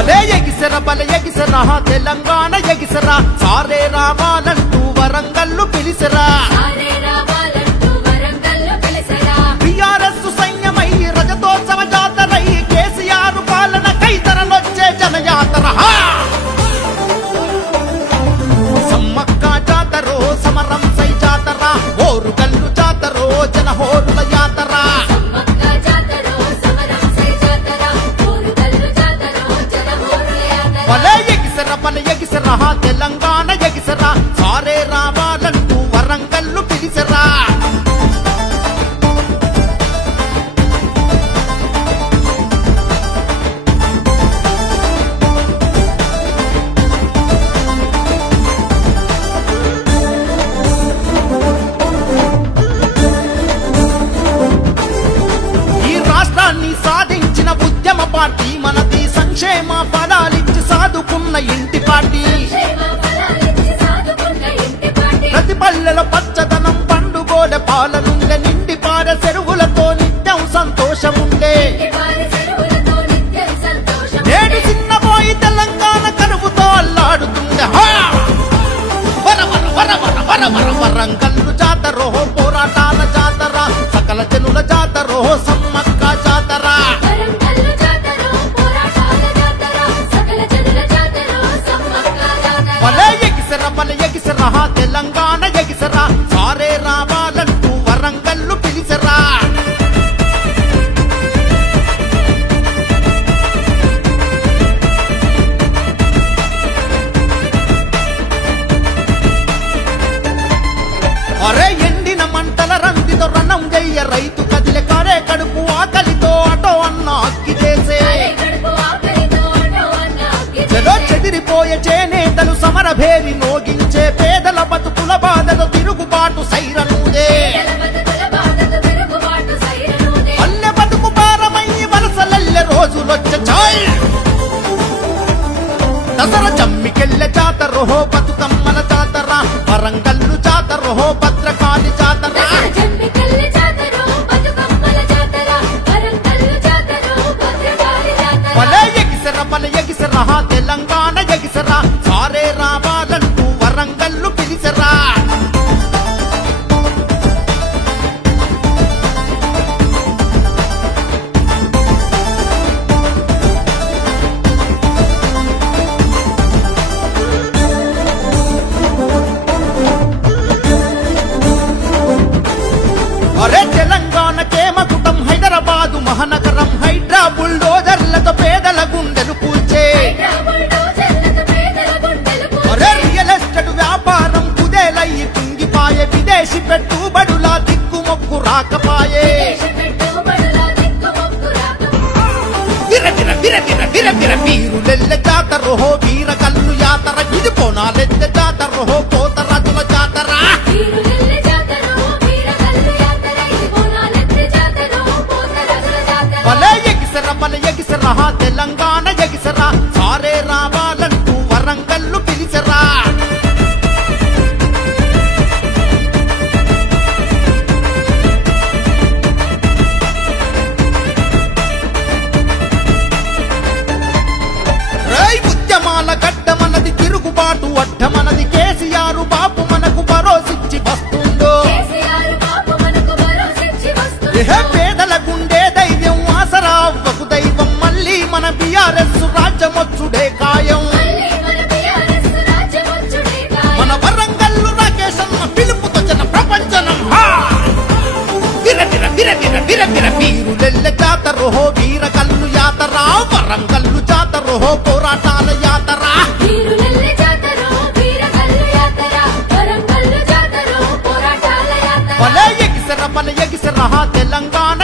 భలే ఎగిసరా తెలంగాణ ఎగిసరా సారే రావాలంటూ వరంగల్లు పిలిసరా బిఆర్ఎస్ సైన్యమై రజతోత్సవ జాతరై కేసీఆర్ పాలన కైతరలొచ్చే జనయాతర సమ్మక్క జాతరో సమరం సై జాతర ఓరుగల్లు జాతరో జనహోరుల యాతర భలే ఎగిసరా తెలంగాణ ఎగిసరా సారే రావాలంటూ వరంగల్లు పిలిసరా ఈ రాష్ట్రాన్ని సాధించిన ఉద్యమ పార్టీ మనది సంక్షేమ ఫలాలిచ్చి సాదుకున్న ఇంటి పార్టీ ప్రతి పల్లెల పచ్చదనం పండుగోల పాలనుండే నిండి పారే చెరువులతో నిత్యం సంతోషముండే నేడు చిన్నపోయి తెలంగాణ కరువుతో అల్లాడుతుండే వరంగల్లు జాతరో పోరాటాల జాతర సకల జనుల జాతరో సమ్మక్క జాతర భలే ఎగిసరా తెలంగాణ ఎగిసరా సారే రావాలంటూ వరంగల్లు పిలిసరా అరే ఎండిన మంటల రందితో రణం చెయ్య రైతు కదిలే కారే కడుపు ఆకలితో అటో అన్న అక్కి చేసే చెదిరిపోయే చేనేతలు సమరభేరి మోగించే పేదల బతుకుల బాధలు తిరుగుబాటు సైరనుదే పల్లె బతుకు భారమయ్యి వలసలల్లె రోజులొచ్చే చాయ్ దసరా జమ్మికెళ్ళె జాతరో బతుకమ్మల జాతర వరంగల్లు జాతరో భద్రకాళి జాతర భలే ఎగిసరా తెలంగాణ ఎగిసరా సారే రావాలంటూ వరంగల్లు పిలిసరా అరే తెలంగాణకే మకుటం హైదరాబాదు మహానగరం హైడ్రా బుల్డోజర్లతో పేదల గుండెలు కూల్చే అరే రియల్ ఎస్టేట్ వ్యాపారం కుదేలయ్యి కుంగిపాయే విదేశీ పెట్టుబడుల దిక్కుమొక్కు రాకపాయే వీరులెల్లె జాతరో వీరగల్లు యాతర ఇది పోనాలెల్లె జాతరో పోతరాజుల జాతర భలే ఎగిసరా తెలంగాణ ఎగిసరా సారే రావాలంటూ వరంగల్లు పిలిసరా ఉద్యమాల గడ్డ మనది తిరుగుబాటు అడ్డ మనది కేసీఆర్ బాపు మనకు భరోసిచ్చి వస్తుందో పేదల గుండె ధైర్యం ఆసరా అవ్వకు దైవం మళ్ళీ మన బిఆర్ఎస్ రాజ్యమొచ్చుడే కాయం మన వరంగల్లు రాకేశన్న పిలుపుతో జన ప్రపంచనం వీరులెల్లె జాతరో వీరగల్లు యాతర వరంగల్లు జాతరో పోరాటాల యాతర భలే ఎగిసరా తెలంగాణ